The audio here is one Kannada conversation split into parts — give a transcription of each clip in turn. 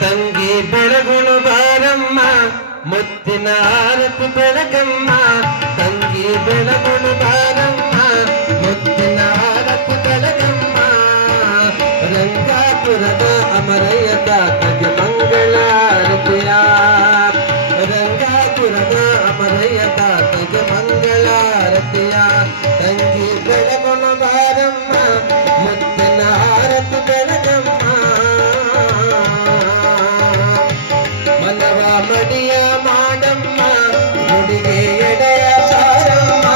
ತಂಗಿ ಬೆಳಗುಳು ಬಾರಮ್ಮ ಮುತ್ತಿನ ಆರತಿ ಬೆಳಗಮ್ಮ ತಂಗಿ ಬೆಳಗುಳು ಬಾರಮ್ಮ ಮುತ್ತಿನ ಆರತಿ ಬೆಳಗಮ್ಮ ರಂಗಾಪುರದ ಅಮರಯ್ಯ ತಾತಗೆ ಮಂಗಳಾರತಿಯ ರಂಗಾಪುರದ ಅಮರಯ್ಯ ತಾತಗೆ ಮಂಗಳಾರತಿಯ ತಂಗಿ ಬೆಳಗುಳು ಬಾರಮ್ಮ ಮುತ್ತಿನ ಆರತಿ ಬೆಳಗಮ್ಮ ಮನವ ಮಡಿಯ ಮಾಡಮ್ಮ ಗುಡಿಗೆ ಎಡೆಯ ಸಾರಮ್ಮ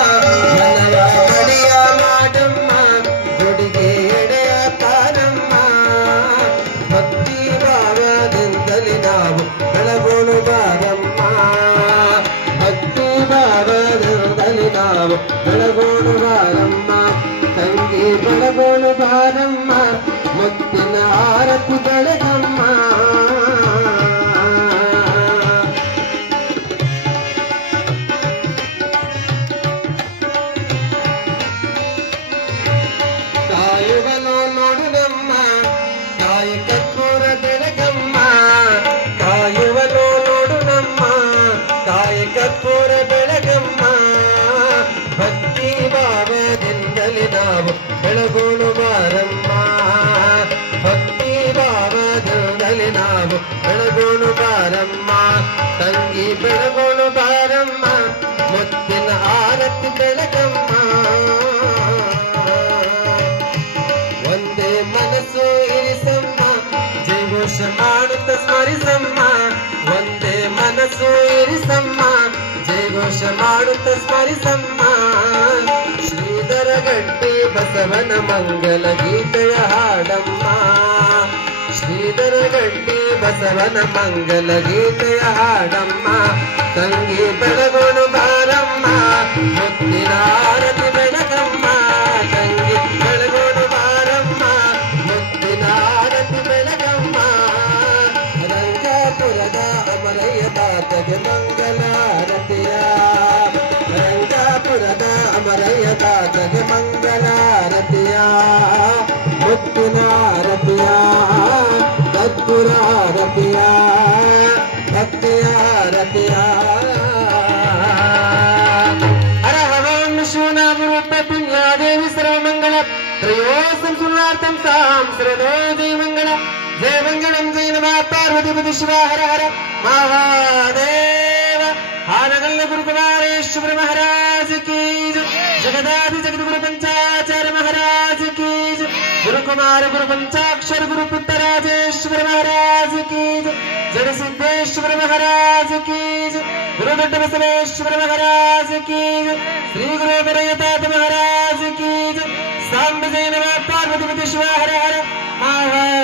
ಮನವ ಮಡಿಯ ಮಾಡಮ್ಮ ಗುಡಿಗೆ ಎಡೆಯ ತಾರಮ್ಮ ಭಕ್ತಿ ಭಾವದಿಂದಲೇ ನಾವು ಬೆಳಗೋಣ ಬಾರಮ್ಮ ಭಕ್ತಿ ಭಾವದಿಂದಲೇ ನಾವು ಬೆಳಗೋಣ ಬಾರಮ್ಮ ತಂಗಿ ಬೆಳಗೋಣ ಬಾರಮ್ಮ ಮುತ್ತಿನ ಆರತಿ ಬೆಳಗಮ್ಮ ಕಾಯುವನು ನೋಡುನಮ್ಮ ಕಾಯಿ ಕರ್ಪೂರ ಬೆಳಗಮ್ಮ ಕಾಯುವನು ನೋಡುನಮ್ಮ ಕಾಯಿ ಕರ್ಪೂರ ಬೆಳಗಮ್ಮ ಭಕ್ತಿ ಭಾವದಿಂದಲೇ ನಾವು ಬೆಳಗೋಣ ಬಾರಮ್ಮ ಭಕ್ತಿ ಭಾವದಿಂದಲೇ ನಾವು ಬೆಳಗೋಣ ಬಾರಮ್ಮ ತಂಗಿ ಬೆಳಗೋಣ ಬಾರಮ್ಮ ಮುತ್ತಿನ ಆರತಿ ಬೆಳಗಮ್ಮ ಒಂದೇ ಮನಸ್ಸು ಇರಿಸಮ್ಮ ಜಯಘೋಷ ಮಾಡುತ್ತ ಸ್ಮರಿಸಮ್ಮ ಒಂದೇ ಮನಸ್ಸು ಇರಿಸಮ್ಮ ಜಯಘೋಷ ಮಾಡುತ್ತ ಸ್ಮರಿಸಮ್ಮ ಶ್ರೀಧರ ಗಟ್ಟಿ ಬಸವನ ಮಂಗಲ ಗೀತೆಯ ಹಾಡಮ್ಮ ಶ್ರೀಧರ ಗಟ್ಟಿ ಬಸವನ ಮಂಗಲ ಗೀತೆಯ ಹಾಡಮ್ಮ ತಂಗಿ ಬೆಳಗೋಣ ಬಾರಮ್ಮ ಮುತ್ತಿನ ಆರತಿ ಬೆಳಗಮ್ಮ ತಂಗಿ ಬೆಳಗೋಣ ಬಾರಮ್ಮ ಮುತ್ತಿನ ಆರತಿ ಬೆಳಗಮ್ಮ ರಂಗಾಪುರದ ಅಮರಯ್ಯ ತಾತಗೆ ಮಂಗಲಾರತಿಯ ರಂಗಾಪುರದ ಅಮರಯ್ಯ ತಾತಗೆ ಮಂಗಲಾರತಿಯ ಮುತ್ತಿನ ಆರತಿಯ ಕರ್ಪೂರ ಆರತಿಯ ಭಕ್ತಿಯ ಆರತಿಯ देवी सर्वमंगल त्रयोसं सुनार्थं सां श्रद्धो जय मंगलम जय नमः पार्वतीपति शिव हर हर महादेव हानगल्ल गुरुकुमारेश्वर महाराज की जगदादि जगद्गुरु पंचाचार्य महाराज की गुरु कुमार गुरु पंचाक्षर गुरु पुत्र राजेश्वर महाराज की जड़ सिद्धेश्वर महाराज की गुरु दत्त बसवेश्वर महाराज की श्री गुरु महाराज की सांब जय नमः पार्वतीपति शिव हर हर महादेव।